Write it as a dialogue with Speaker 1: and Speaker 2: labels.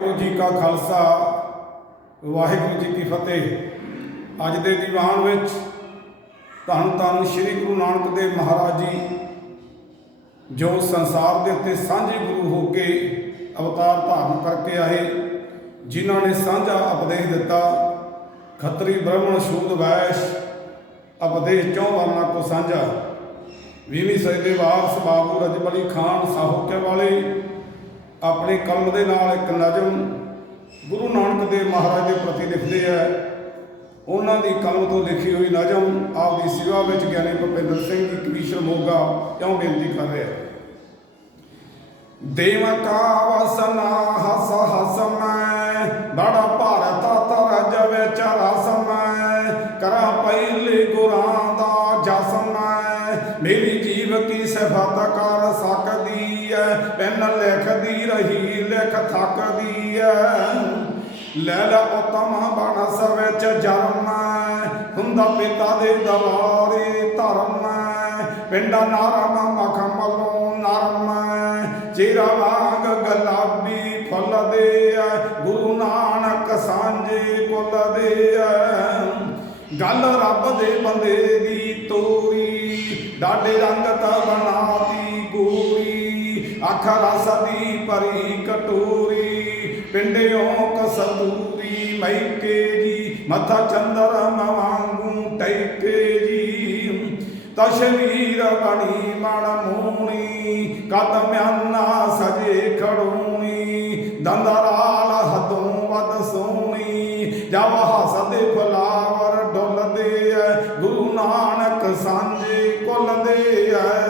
Speaker 1: ਵਾਹਿਗੁਰੂ ਜੀ ਕਾ ਖਾਲਸਾ, ਵਾਹਿਗੁਰੂ ਜੀ ਕੀ ਫਤਿਹ। ਅੱਜ ਦੇ ਦੀਵਾਨ ਵਿੱਚ ਧੰਨ ਧੰਨ ਸ੍ਰੀ ਗੁਰੂ ਨਾਨਕ ਦੇਵ ਮਹਾਰਾਜ ਜੀ, ਜੋ ਸੰਸਾਰ ਦੇ ਉੱਤੇ ਸਾਂਝੇ ਗੁਰੂ ਹੋ ਕੇ ਅਵਤਾਰ ਧਾਰਨ ਕਰਕੇ ਆਏ, ਜਿਨ੍ਹਾਂ ਨੇ ਸਾਂਝਾ ਉਪਦੇਸ਼ ਦਿੱਤਾ, ਖੱਤਰੀ ਬ੍ਰਾਹਮਣ ਸ਼ੂਦ ਵੈਸ਼ ਉਪਦੇਸ਼ ਚੌਂ ਵਰਨਾ ਕੋ ਸਾਂਝਾ। ਵੀਹਵੀਂ ਸਦੀ ਦੇ ਵਾਰਸ ਬਾਬੂ ਰਜਬ ਅਲੀ ਖਾਨ ਸਾਹੋਕੇ ਵਾਲੇ ਆਪਣੇ ਕਲਮ ਦੇ ਨਾਲ ਇੱਕ ਨਜ਼ਮ ਗੁਰੂ ਨਾਨਕ ਦੇਵ ਮਹਾਰਾਜ ਦੇ ਪ੍ਰਤੀ ਲਿਖਦੇ ਆ। ਉਹਨਾਂ ਦੀ ਕਲਮ ਤੋਂ ਲਿਖੀ ਹੋਈ ਨਜ਼ਮ ਆਪ ਦੀ ਵਿੱਚ ਗਿਆਨੀ ਭੁਪਿੰਦਰ ਸਿੰਘ ਜੀ ਕਮਿਸ਼ਨ ਮੋਗਾ ਕਿਉਂ ਬੇਨਤੀ ਕਰ ਰਿਹਾ ਦੇਵ ਕਾ ਵਸਨਾ ਹਸ ਹਸ ਮੈਂ, ਬੜਾ ਭਾਰਤ ਤਰ ਜਵੇ ਚਰਸ ਮੈਂ, ਕਰਾਂ ਪਹਿਲੇ ਗੁਰਾਂ ਦਾ ਜਸ ਮੈਂ, ਮੇਰੀ ਜੀਵ ਕੀ ਸਿਫਤ ਕਰ ਸਕਦੀ ਐ, ਪੈਨ ਲਿਖਦੀ ਰਹੀ ਲਿਖ ਥੱਕਦੀ ਐ। ਲੈ ਉਤਮ ਬਨਸ ਵਿੱਚ ਜਨਮ ਹੁੰਦਾ ਪਿਤਾ ਦੇ ਦਵਾਰੇ ਧਰਮ ਪਿੰਡਾ ਨਰਮ ਮਖਮਲੋਂ ਨਰਮ ਚਿਹਰਾ ਵਾਂਗ ਗੁਲਾਬੀ ਫੁੱਲ ਦੇ ਗੁਰੂ ਨਾਨਕ ਸਾਂਝੇ ਕੁੱਲ ਦੇ ਗੱਲ ਰੱਬ ਦੇ ਬੰਦੇ ਦੀ ਤੋਰੀ। ਡਾਡੇ ਰੰਗ ਤਾਂ ਬਣਾਤੀ ਆਖਾ ਰਸ ਦੀ ਭਰੀ ਕਟੋਰੀ, ਪਿੰਡਿਓ ਕਸਤੂਰੀ ਮੈਕੇ ਜੀ, ਮਥਾ ਚੰਦਰ ਮਵਾਂਗੂ ਟੈਕੇ ਜੀ। ਤਸ਼ਵੀਰ ਬਣੀ ਮਣ ਮੂਣੀ ਕਦਮ ਅੰਨਾ ਸਜੇ ਖੜੂਣੀ ਦੰਦਰਾਲ ਹਦੋਂ ਵਦ ਸੋਣੀ ਜਵ ਹਸਦੇ ਫਲਾਵਰ ਡੁੱਲਦੇ ਐ, ਗੁਰੂ ਨਾਨਕ ਸਾਂਝੇ ਕੁੱਲਦੇ ਐ।